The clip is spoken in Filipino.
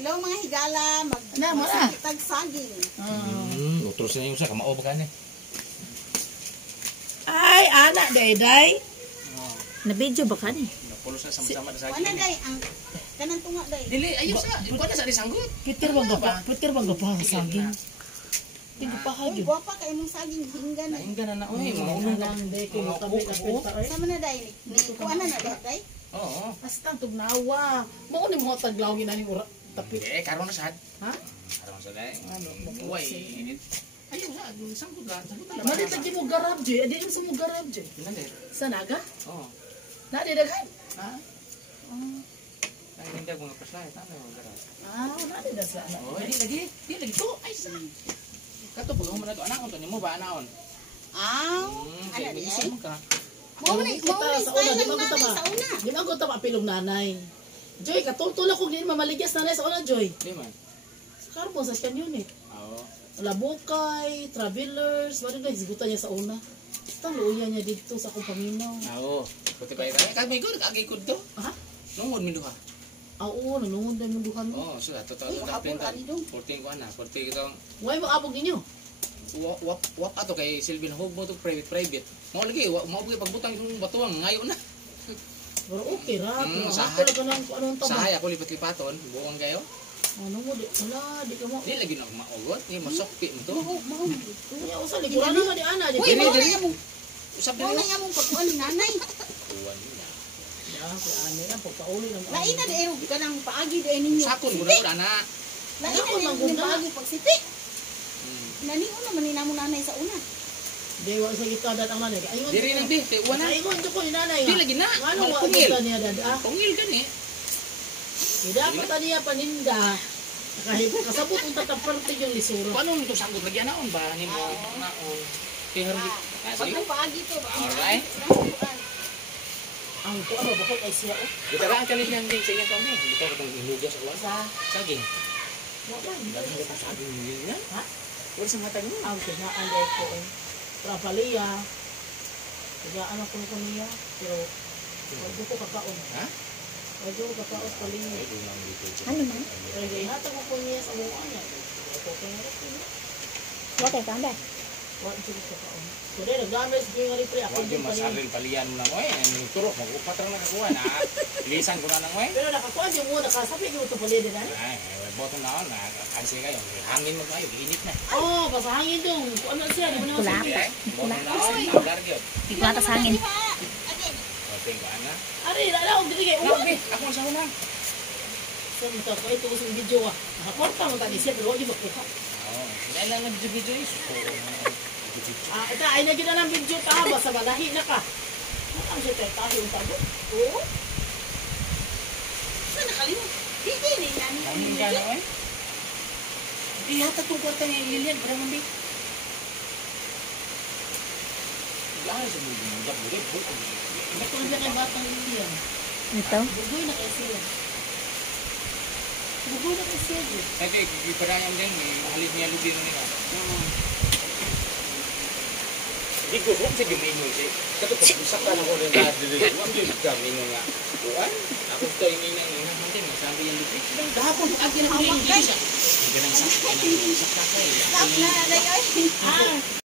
Hello mga higala, mag-tag saging. Terus na yung sa kamao ba kanya? Ay, anak day. Na-video ba ka ni? Napulos na sama-sama sa Wala day, ang kanang tunga day. Dili, ayun sa, ikaw na sa disanggot. Peter bang gapa saging. Hindi pa Uy, hagyo. guwapa kayo mong saging, hingga na. Naingga na na, oy. Mauna lang day ko kapit-kapit pa rin. Sama na day, kuha na day. Oo. Basta tugnawa. Mao ni mo taglaw ginani ura tapi. Eh, karon na sad. Ha? Karon sa day. Uy. Ayun sa, sangkot lang. Mali tagi mo garab je, adi sa mo garab je. Pinandir. Sa naga? Oo. Na di daghan. Ha? Ay, hindi ako ngapaslay. Tama yung garap. Na di dasa. Oh, di lagi to. Ay, sa. Kato pag mo na to, anak ko to, mo ba anaon? Ano di ay? Ka. Mau ni style ng nanay sa una. Di man ko ta mapilong nanay. Joy, katultula ko gini mamaligas nanay sa una, Joy. Di man. Sa karbo sa kanyon eh. Oo. Labukay, travelers, bari na higutan niya sa una. Basta luya niya dito sa akong paminaw. Oo. Puti pa ito. Kag may gud agikod to. Ha? Nungod mi duha. Oo, nanungod na yung duhan mo. Oo, so totoo to plenta. 14 ko na, 40 kitong Huwag mo abog ninyo. wap ato kay Silvin Hog mo to private. Mo lagi, mo lagi pagbutang yung batuan ngayon na. Pero okay ra. Sahay. Ako lang kung anong taba. Sahay ako lipat-lipaton, buong kayo. Ano mo, wala, di ka mo. Di lagi na maugot, ni masokpi mo to. Kaya usa, liguran naman ni Ana. Uy, mau na yung Usap mau na dili. yung pagkuhan ni nanay. Kuwan niya. Si Ana yan, pagkauli ng Lain na day, ka nang paagi day ninyo. Sakon mo na ana. Lain na day, yung paagi pagsiti. Naniho naman ni namo nanay sa una. Dewa sa gitadat ang nanay. Ayun. Diri nang di, kay uwan na. Ayun, ko ni nanay. Di lagi na. Ano wa Pungil. kita niya dada? Pungil gani. Ida pa niya paninda. Kahit kasabot unta ta parte yung lisuro. Paano nito sanggot lagi anaon ba ni mo naon? Kay harbi. Pag paagi to. Alright. Ang ko ano bakit ay siya. Gitaraan ka niyang ding sa iyang kami. Bitaw ka tong inugas sa Sa saging. wala. Dami ka sa saging niya. Ha? Wala sa mata niyo. Ang kinaanday ko eh. Rapaliya. Kaya anak ko niya. Pero wag ko kakaon. Ha? Wag ko kakaon sa paliya. Ano man? Kaya ihatag ko niya sa buwan niya. Ako kaya rin. Wala ka ba? Wag ko kakaon. Kaya nagdamay sa mga repre. Ako Wag din yung paliya. masalin palian mo lang oy. Ang turok magupat ra nakakuha na. Ilisan ko na nang oy. Pero nakakuha yung muna. Kasabi ko ito paliya din. Ay, boto na on na kasi kayo. Hangin mo kayo, init na. Oh, basta hangin dong. Ano siya? Di mo naman Wala. sabi. Boto na on, tawgar gyud. Tigwatas hangin. Okay ba na? Ari, lalaw dili kay uwan. Grabe, ako sa una. Sa mga ko ito sa video ah. Nakaporta mo tani siya pero wag mo kuha. Oo, dahil lang nag-video is. Ita ay na gina ng video pa ba sa malahi na ka. Ang siya tayo yung tago. Oo. Saan nakalimot? Hindi ni nani. Hangin ka na oy. Di yata tong kwarta ni Lilian, para mandi. Gano'n sa buhay mo, buhay buhay. Ito na kay batang Indian. Ito. Bugoy na kay siya. Bugoy na kay siya. Kasi iparayang din, halid niya lubin nila. Di ko rin sa gimingon siya. Kato pag-usak ka na ko rin lahat dili. Huwag yun gamingon nga. Uwan, ako ito yung inang natin, sabi yung lubin. Gahapon, agi na ko rin siya. Hindi ka nang sakta na. Stop na, day ay.